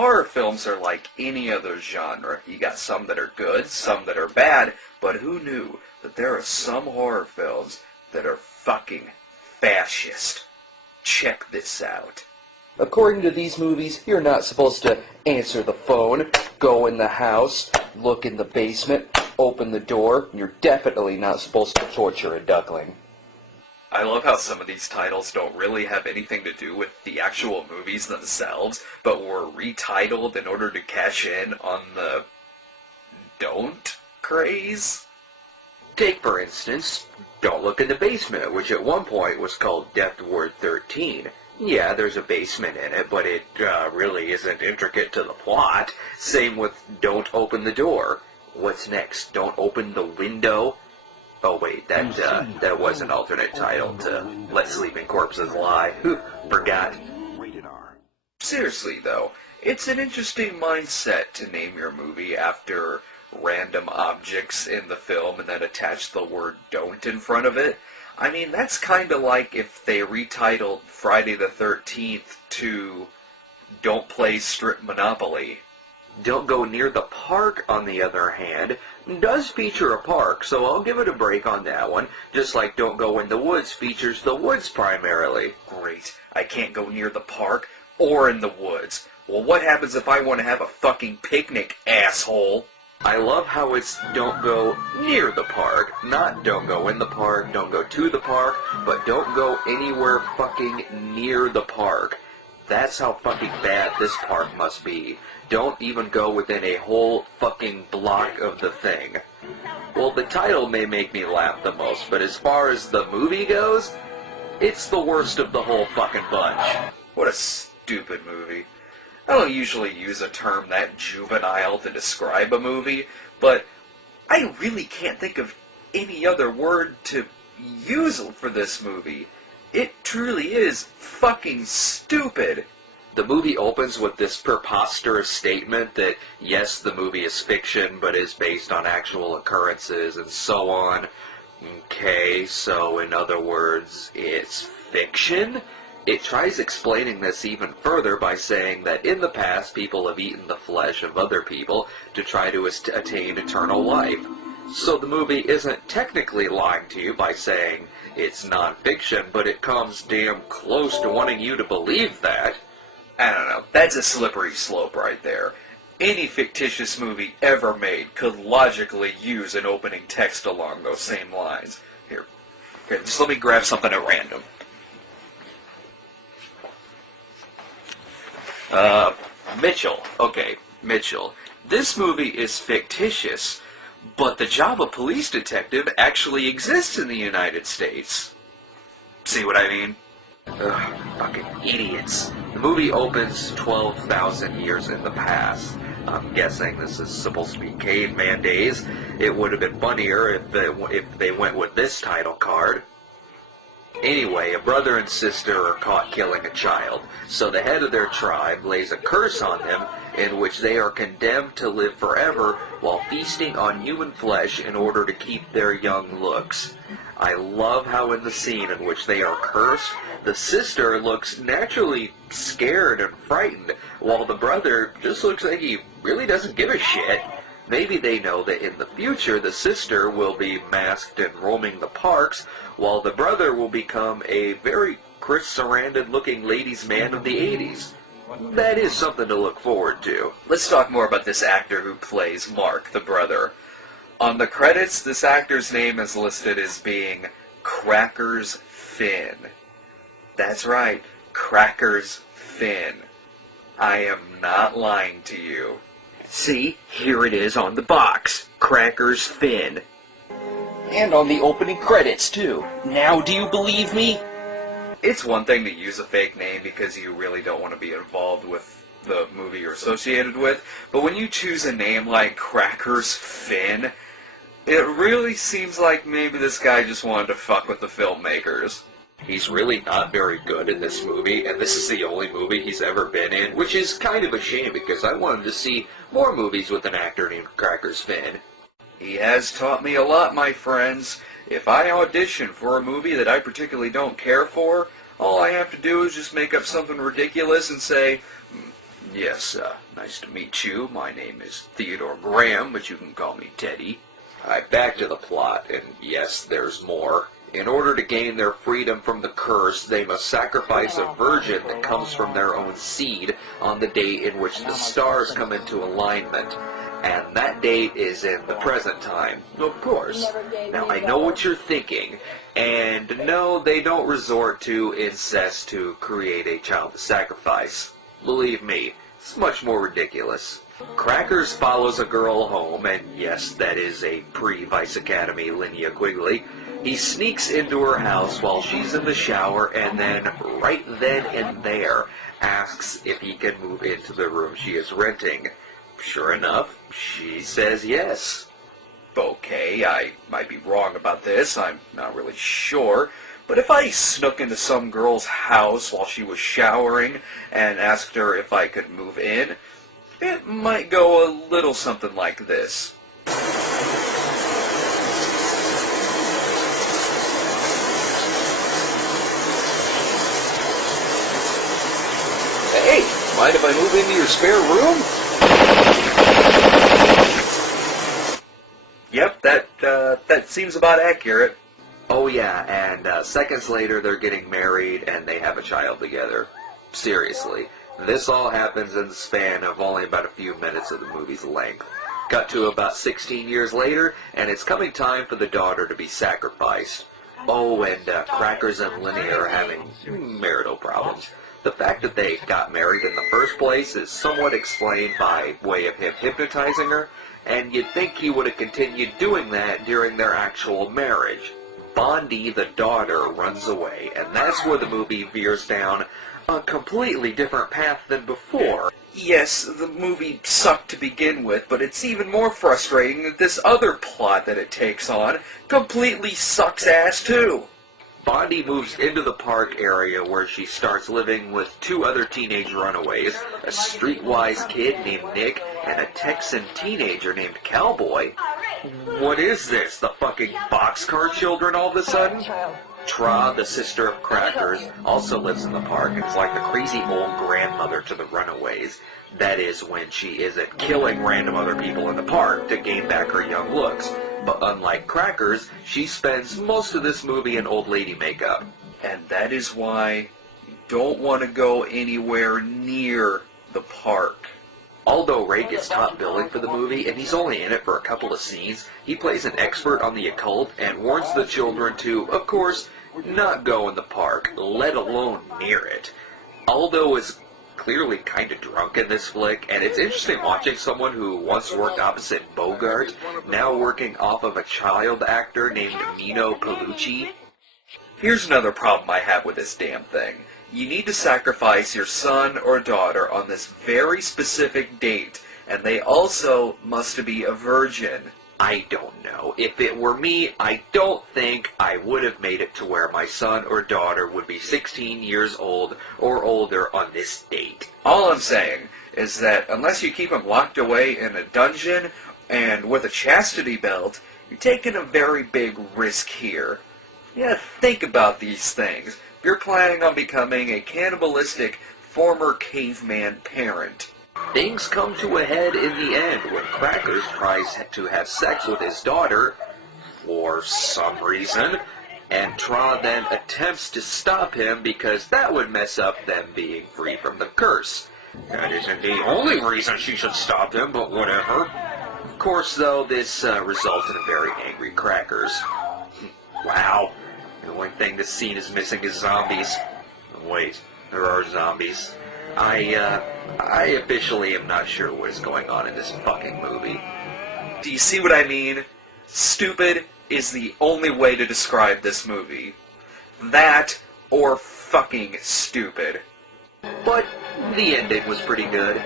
horror films are like any other genre. You got some that are good, some that are bad, but who knew that there are some horror films that are fucking fascist? Check this out. According to these movies, you're not supposed to answer the phone, go in the house, look in the basement, open the door. You're definitely not supposed to torture a duckling. I love how some of these titles don't really have anything to do with the actual movies themselves, but were retitled in order to cash in on the don't craze. Take, for instance, Don't Look in the Basement, which at one point was called Death Ward 13. Yeah, there's a basement in it, but it really isn't intricate to the plot. Same with Don't Open the Door. What's next? Don't Open the Window? Oh wait, that was an alternate title to Let Sleeping Corpses Lie. Forgot. Seriously though, it's an interesting mindset to name your movie after random objects in the film and then attach the word don't in front of it. I mean, that's kind of like if they retitled Friday the 13th to Don't Play Strip Monopoly. Don't Go Near the Park, on the other hand, does feature a park, so I'll give it a break on that one, just like Don't Go in the Woods features the woods primarily. Great. I can't go near the park or in the woods. Well, what happens if I want to have a fucking picnic, asshole? I love how it's don't go near the park, not don't go in the park, don't go to the park, but don't go anywhere fucking near the park. That's how fucking bad this park must be. Don't even go within a whole fucking block of the thing. Well, the title may make me laugh the most, but as far as the movie goes, it's the worst of the whole fucking bunch. What a stupid movie. I don't usually use a term that juvenile to describe a movie, but I really can't think of any other word to use for this movie. It truly is fucking stupid. The movie opens with this preposterous statement that, yes, the movie is fiction, but is based on actual occurrences, and so on. Okay, so in other words, it's fiction? It tries explaining this even further by saying that in the past people have eaten the flesh of other people to try to attain eternal life. So the movie isn't technically lying to you by saying it's non-fiction, but it comes damn close to wanting you to believe that. I don't know, that's a slippery slope right there. Any fictitious movie ever made could logically use an opening text along those same lines. Here, just let me grab something at random. Mitchell. Okay, Mitchell. This movie is fictitious, but the job of police detective actually exists in the United States. See what I mean? Ugh, fucking idiots. The movie opens 12,000 years in the past. I'm guessing this is supposed to be caveman days. It would have been funnier if they went with this title card. Anyway, a brother and sister are caught killing a child, so the head of their tribe lays a curse on them in which they are condemned to live forever while feasting on human flesh in order to keep their young looks. I love how in the scene in which they are cursed, the sister looks naturally scared and frightened, while the brother just looks like he really doesn't give a shit. Maybe they know that in the future the sister will be masked and roaming the parks, while the brother will become a very Chris Sarandon-looking ladies' man of the 80s. That is something to look forward to. Let's talk more about this actor who plays Mark, the brother. On the credits, this actor's name is listed as being Crackers Finn. That's right, Crackers Finn. I am not lying to you. See, here it is on the box. Crackers Finn. And on the opening credits, too. Now do you believe me? It's one thing to use a fake name because you really don't want to be involved with the movie you're associated with, but when you choose a name like Crackers Finn, it really seems like maybe this guy just wanted to fuck with the filmmakers. He's really not very good in this movie, and this is the only movie he's ever been in, which is kind of a shame because I wanted to see more movies with an actor named Crackers Finn. He has taught me a lot, my friends. If I audition for a movie that I particularly don't care for, all I have to do is just make up something ridiculous and say, Yes, nice to meet you. My name is Theodore Graham, but you can call me Teddy. Alright, back to the plot, and yes, there's more. In order to gain their freedom from the curse, they must sacrifice a virgin that comes from their own seed on the date in which the stars come into alignment. And that date is in the present time, of course. Now, I know what you're thinking, and no, they don't resort to incest to create a child to sacrifice. Believe me, it's much more ridiculous. Crackers follows a girl home, and yes, that is a pre-Vice Academy Linnea Quigley. He sneaks into her house while she's in the shower, and then, right then and there, asks if he can move into the room she is renting. Sure enough, she says yes. Okay, I might be wrong about this, I'm not really sure, but if I snuck into some girl's house while she was showering and asked her if I could move in, it might go a little something like this. Hey, mind if I move into your spare room? Yep, that seems about accurate. Oh yeah, and seconds later they're getting married and they have a child together. Seriously, this all happens in the span of only about a few minutes of the movie's length. Cut to about 16 years later, and it's coming time for the daughter to be sacrificed. Oh, and Crackers and Linnea are having marital problems. The fact that they got married in the first place is somewhat explained by way of him hypnotizing her, and you'd think he would have continued doing that during their actual marriage. Bondi, the daughter, runs away, and that's where the movie veers down a completely different path than before. Yes, the movie sucked to begin with, but it's even more frustrating that this other plot that it takes on completely sucks ass too. Bondi moves into the park area where she starts living with two other teenage runaways, a streetwise kid named Nick and a Texan teenager named Cowboy. What is this, the fucking Boxcar Children all of a sudden? Tra, the sister of Crackers, also lives in the park and is like the crazy old grandmother to the runaways. That is, when she isn't killing random other people in the park to gain back her young looks. But unlike Crackers, she spends most of this movie in old lady makeup. And that is why you don't want to go anywhere near the park. Although Ray gets top billing for the movie, and he's only in it for a couple of scenes, he plays an expert on the occult and warns the children to, of course, not go in the park, let alone near it. Aldo is clearly kind of drunk in this flick, and it's interesting watching someone who once worked opposite Bogart, now working off of a child actor named Mino Colucci. Here's another problem I have with this damn thing. You need to sacrifice your son or daughter on this very specific date, and they also must be a virgin. I don't know. If it were me, I don't think I would have made it to where my son or daughter would be 16 years old or older on this date. All I'm saying is that unless you keep them locked away in a dungeon and with a chastity belt, you're taking a very big risk here. Yeah, think about these things. If you're planning on becoming a cannibalistic former caveman parent. Things come to a head in the end when Crackers tries to have sex with his daughter, for some reason, and Tra then attempts to stop him because that would mess up them being free from the curse. That isn't the only reason she should stop him, but whatever. Of course, though, this results in a very angry Crackers. Wow. The only thing this scene is missing is zombies. Wait, there are zombies. I officially am not sure what is going on in this fucking movie. Do you see what I mean? Stupid is the only way to describe this movie. That or fucking stupid. But the ending was pretty good.